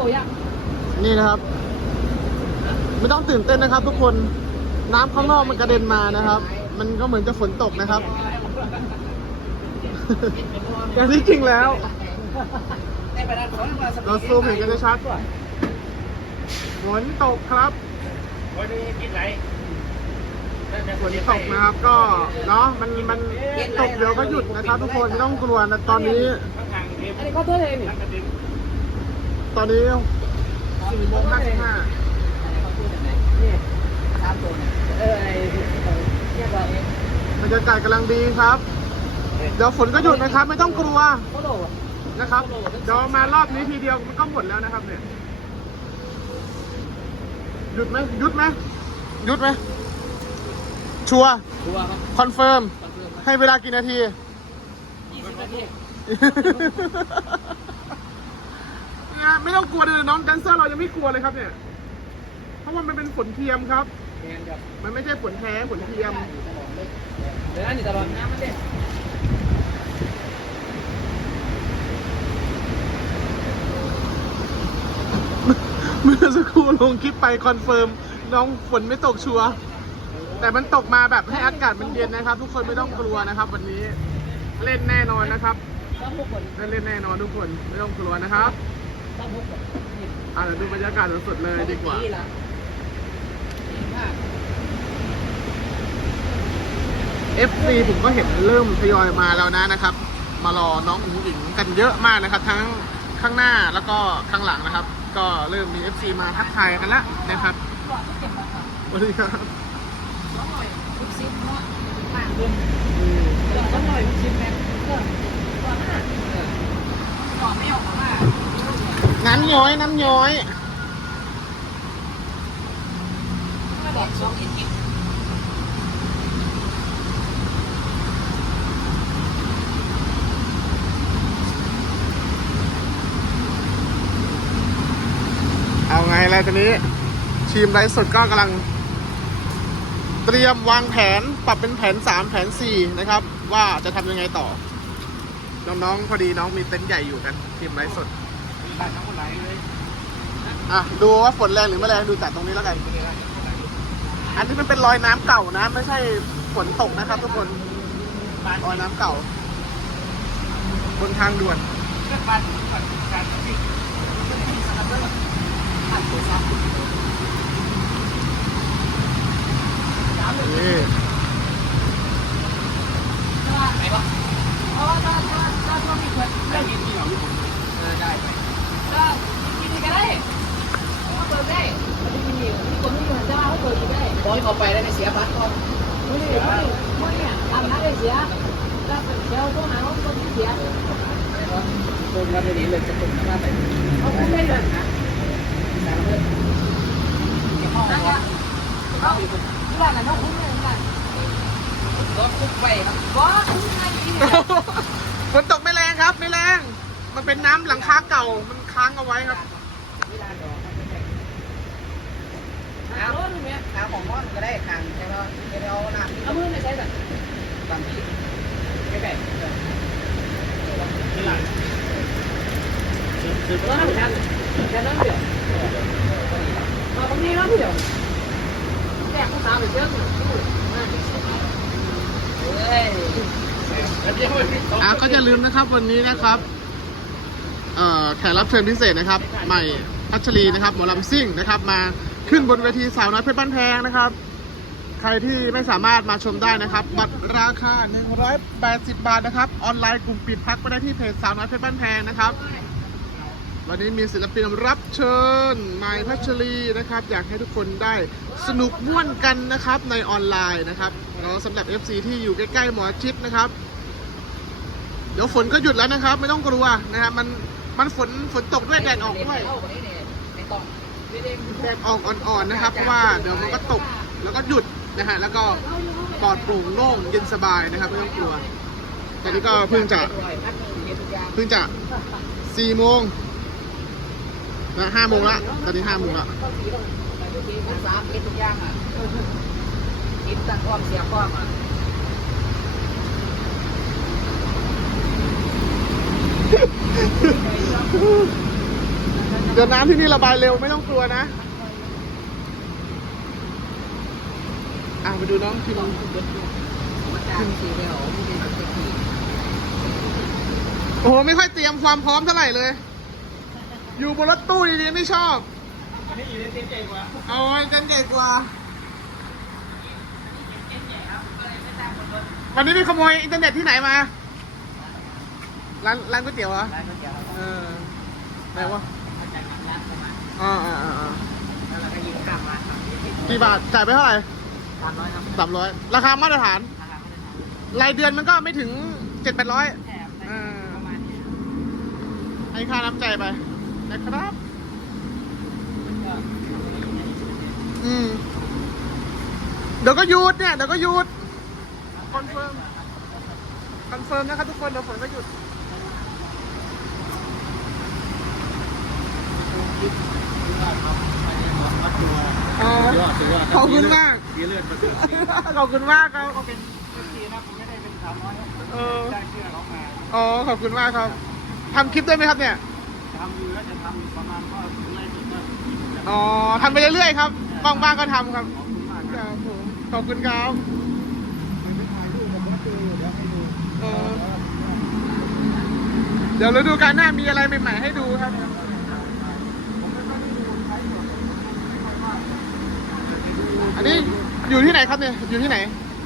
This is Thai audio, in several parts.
โกยังนี่นะครับ ไม่ต้องตื่นเต้นนะครับ ทุกคนน้ำข้างนอกมันกระเด็นมานะครับ มันก็เหมือนจะฝนตกนะครับ แต่ที่จริงแล้วได้ไปด้านขวามาสเราซูมเห็นกันชัดฝนตกครับวันนี้กินไรฝนตกนะครับก็เนาะมันมันตกเดี๋ยวก็หยุดนะครับ ทุกคนไม่ต้องกลัวนะตอนนี้ข้างทางนี้อันนี้ก็เท่าไหร่นี่นักกระดิ่ง ตอนนี้สี่โมงห้าสิบห้านี่สามตัวเนี่ยเออไอ้เนี่ยว่าเองบรรยากาศกำลังดีครับ เดี๋ยวฝนก็หยุดนะครับ ไม่ต้องกลัวเขาโดดนะครับเดี๋ยวมารอบนี้ทีเดียวมันก็หมดแล้วนะครับ เนี่ยหยุดไหมหยุดไหมหยุดไหมชัวร์ชัวร์ครับคอนเฟิร์มคอนเฟิร์มให้เวลากี่นาทียี่สิบนาที เนี่ยไม่ต้องกลัวเลยน้องแดนเซอร์เรายังไม่กลัวเลยครับเนี่ย เพราะว่ามันเป็นฝนเทียมครับแมนครับมันไม่ใช่ฝนแท้ฝนเทียม เดี๋ยวนั่นนี่ตลอดน้ำมันเด้เมื่อสักครู่ลงคลิปไปคอนเฟิร์มน้องฝนไม่ตกชัวร์แต่มันตกมาแบบให้อากาศมันเย็นนะครับ ทุกคนไม่ต้องกลัวนะครับ วันนี้เล่นแน่นอนนะครับต้องพกคนได้เล่นแน่นอนทุกคนไม่ต้องกลัวนะครับ องพกคนนี่อะเดี๋ยวดูบรรยากาศสดๆเลยดีกว่านี่ละนี่มาก FC ผมก็เห็นเริ่มทยอยมาแล้วนะนะครับ มารอน้องอุ๋งอิงกันเยอะมากนะครับ ทั้งข้างหน้าแล้วก็ข้างหลังนะครับ ก็เริ่มมี FC มาทักทายกันแล้วนะครับก่อนที่เก็บมาครับสวัสดีครับต้องหน่อยทุกซิปเนาะมากเลยเดี๋ยวต้องหน่อยทุกซิปแม่เออก่อนหน้าเออก่อนไม่ออกมา น้ำย้อย น้ำย้อยเอาไงแล้วตอนนี้ ทีมไลฟ์สดก็กำลัง เตรียมวางแผนปรับเป็นแผน 3 แผน 4 นะครับ ว่าจะทำยังไงต่อ น้องๆพอดีน้องมีเต็นท์ใหญ่อยู่กัน ทีมไลฟ์สด ตัดทั้งคนไหนเลยอะดูว่าฝนแรงหรือไม่แรงดูจากตรงนี้แล้วกัน อันนี้มันเป็นรอยน้ำเก่านะ ไม่ใช่ฝนตกนะครับ ทุกคนรอยน้ำเก่า บนทางด่วนเพื่อนบ้านก่อนการที่ผ่านตัวซับ นี่ ไหนบ้างอ๋อถ้าถ้าถ้าช่วงนี้เปิด ได้ยินที่เราอยู่ เออได้ก็กินกันได้ก็เปิดได้มันจะกินอยู่มีคนที่อยู่หันจะมาเขาเปิดอยู่ได้บอย เขาไปแล้วในเสียบัตรก่อนไม่ได้ไม่ได้เนี่ยทำนะได้เสียแล้วเดี๋ยวต้องหาว่าคนเสียคนมาจะดีเลยจะคนมาไหนเขาพูดไม่เลยนะนั่นแหละเขาที่ร้านนั้นเขาคุ้มเลยกันรถคุกไปครับว้าคุ้มง่ายดีเนี่ยฝนตกไม่แรงครับ ไม่แรง มันเป็นน้ำหลังคาเก่ามันค้างเอาไว้ครับ น้ำรถ เนี่ยน้ำของม่อนก็ได้ทางใช่ไหมไม่ได้เอาน้ำที่เอามือมาใช้แบบบางที่ไม่แบบที่หลังแล้วน้ำชันแค่นั้นเดียวมาบางทีน้ำเดียวแจกข้าวสารไปเยอะเลยอะก็อย่าลืมนะครับวันนี้นะครับแขกรับเชิญพิเศษนะครับ ใหม่พัชรีนะครับหมอลำซิ่งนะครับมา ขึ้นบนเวทีสาวน้อยเพชรบ้านแพงนะครับ ใครที่ไม่สามารถมาชมได้นะครับ บัตรราคา 180 บาทนะครับ ออนไลน์กลุ่มปิดพักไปได้ที่เพจสาวน้อยเพชรบ้านแพงนะครับ วันนี้มีศิลปินรับเชิญนายพัชรีนะครับ อยากให้ทุกคนได้สนุกม่วนกันนะครับในออนไลน์นะครับแล้วสำหรับ FC ที่อยู่ใกล้ๆหมอชิดนะครับ เดี๋ยวฝนก็หยุดแล้วนะครับ ไม่ต้องกลัวนะครับมันมันฝนฝนตกด้วยแดดออกด้วยไม่ต้อง แดดออกอ่อนๆนะครับ เพราะว่าเดี๋ยวมันก็ตกแล้วก็หยุดนะฮะแล้วก็ปลอดโปร่งโล่งเย็นสบายนะครับไม่ต้องกลัว ตอนนี้ก็เพิ่งจะเพิ่งจะสี่โมงนะห้าโมงละตอนนี้ห้าโมงละสีต้องก็สามเอ็ดทุกอย่างอะคิดตั้งความเสียความอะ เดี๋ยวน้ำที่นี่ระบายเร็วไม่ต้องกลัวนะอะไปดูน้องที่น้องมาจากสีเดียวที่เป็นสกีโอ้โหไม่ค่อยเตรียมความพร้อมเท่าไหร่เลย อยู่บนรถตู้ดีๆไม่ชอบอันนี้อยู่ในเต็นท์ใหญ่กว่าเอาไว้เต้นใหญ่กว่าวันนี้ไปขโมยอินเทอร์เน็ตที่ไหนมา ร้านร้านก๋วยเตี๋ยวเหรอร้านก๋วยเตี๋ยวเออไหนวะ อ่าอ่าอ่าแล้วเราก็ยิงข้ามมาทำที่สิบกี่บาทจ่ายไปเท่าไหร่สามร้อยครับสามร้อยราคามาตรฐาน ราคาไม่ได้ทรายเดือนมันก็ไม่ถึงเจ็ดแปดร้อย แถมได้ประมาณนี้ให้ค่าน้ำใจไปนะครับก็อืม เดี๋ยวก็หยุดเนี่ย เดี๋ยวก็หยุด คอนเฟิร์ม คอนเฟิร์มนะครับทุกคน เดี๋ยวฝนก็หยุด อ๋อขอบคุณมากดีเลือดประเสริฐขอบคุณมากครับ ก็เป็นเอฟซีนะผมไม่ได้เป็นสามร้อยเออ ได้เชื่อเขามาอ๋อ ขอบคุณมากครับทำคลิปด้วยไหมครับเนี่ย ทำอยู่แล้วจะทำอยู่ประมาณก็ถึงไล่สุดก็อ๋อทำไปเรื่อยๆครับว่างๆก็ทำครับขอบคุณมากคนะรับผมขอบคุณครับไม่ถ่ายรูปแต่ผมก็ดูอยู่เดี๋ยวให้ดูเออ เดี๋ยวฤดูกาลหน้ามีอะไรใหม่ๆให้ดูครับ อันนี้อยู่ที่ไหนครับเนี่ย อยู่ที่ไหน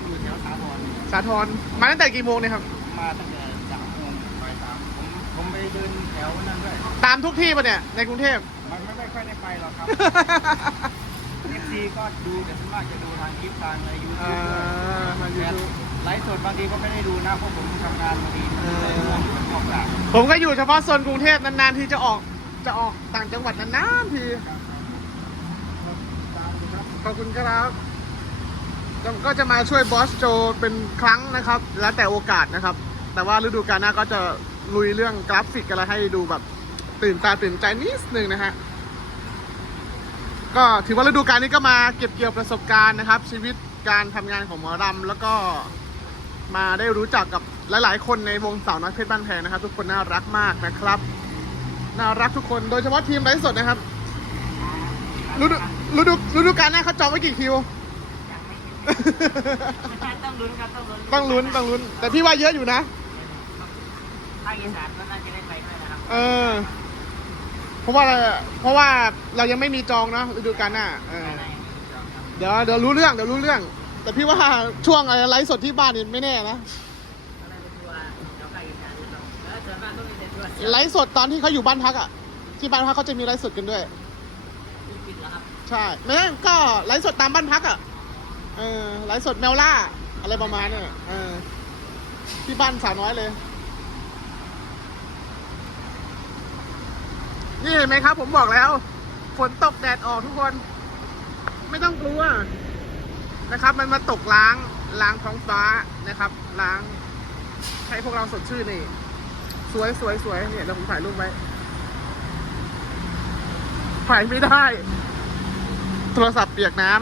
อยู่แถวสาธรณ์สาทรมาตั้งแต่กี่โมงเนี่ยครับ มาตั้งแต่สามโมงบ่ายสามผมผมไปเดินแถวนั้นด้วย ตามทุกที่ปะเนี่ย ในกรุงเทพ มันไม่ไม่ค่อยได้ไปหรอกครับ เอฟซีก็ดูแต่ส่วนมากจะดูทางคลิปทางในยูทูอ่าบทาง YouTube ไลฟ์สดบางทีก็ไม่ได้ดูนะเพราะผมทำงานบางทีมันเลยง่วงมันออกจากผมก็อยู่เฉพาะโซนกรุงเทพนานๆ ที่จะออกจะออกต่างจังหวัดนานๆที ขอบคุณครับก็จะมาช่วยบอสโจเป็นครั้งนะครับ แล้วแต่โอกาสนะครับ แต่ว่าฤดูกาลหน้าก็จะลุยเรื่องกราฟิกอะไรให้ดูแบบตื่นตาตื่นใจนิดนึงนะฮะก็ถือว่าฤดูกาลนี้ก็มาเก็บเกี่ยวประสบการณ์นะครับ ชีวิตการทำงานของหมอรำแล้วก็มาได้รู้จักกับหลายๆ คนในวงสาวน้อยเพชรบ้านแพงนะครับ ทุกคนน่ารักมากนะครับ น่ารักทุกคนโดยเฉพาะทีมไลฟ์สดนะครับฤดู ฤดูฤดูกาลหน้าเขาจองไว้กี่คิว ต้องลุ้นครับต้องลุ้นต้องลุ้นต้องลุ้น แต่พี่ว่าเยอะอยู่นะภาคอีสานก็น่าจะได้ไปด้วยนะครับเออ เพราะว่าอะไรอะเพราะว่าเรายังไม่มีจองเนอะฤดูกาลหน้าเออได้เดี๋ยวเดี๋ยวรู้เรื่องเดี๋ยวรู้เรื่อง แต่พี่ว่าช่วงอะไรไลฟ์สดที่บ้านนี่ไม่แน่นะทัวร์เดี๋ยวภาคอีสานเราแล้วส่วนมากต้องมีแต่ทัวร์ไลฟ์สดตอนที่เขาอยู่บ้านพักอะที่บ้านพักเขาจะมีไลฟ์สดกันด้วย ปิดแล้วครับ ใช่ไม่งั้นก็ไลฟ์สดตามบ้านพักอะเออไลฟ์สดแมวล่า อะไรประมาณเนี้ยเออที่บ้านสาวน้อยเลย นี่เห็นไหมครับ ผมบอกแล้ว ฝนตกแดดออกทุกคน ไม่ต้องกลัวนะครับ มันมาตกล้างล้างท้องฟ้านะครับ ล้าง ให้พวกเราสดชื่นนี่ สวยสวยสวยเนี่ยเดี๋ยวผมถ่ายรูปไว้ถ่ายไม่ได้ โทรศัพท์เปียกน้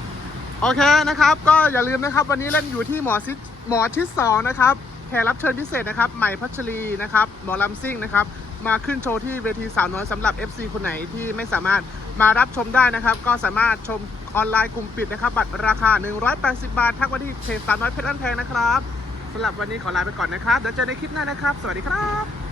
ำโอเคนะครับ ก็อย่าลืมนะครับ วันนี้เล่นอยู่ที่หมอชิดหมอชิดสองนะครับแขกรับเชิญพิเศษนะครับใหม่พัชรีนะครับหมอลำซิ่งนะครับมาขึ้นโชว์ที่เวทีสาวน้อยสำหรับ FC คนไหนที่ไม่สามารถมารับชมได้นะครับ ก็สามารถชมออนไลน์กลุ่มปิดนะครับ บัตรราคา 180 บาท ทักมาที่เพจสาวน้อยเพชรอันแพงนะครับสำหรับวันนี้ขอลาไปก่อนนะครับเดี๋ยวเจอในคลิปหน้านะครับ สวัสดีครับ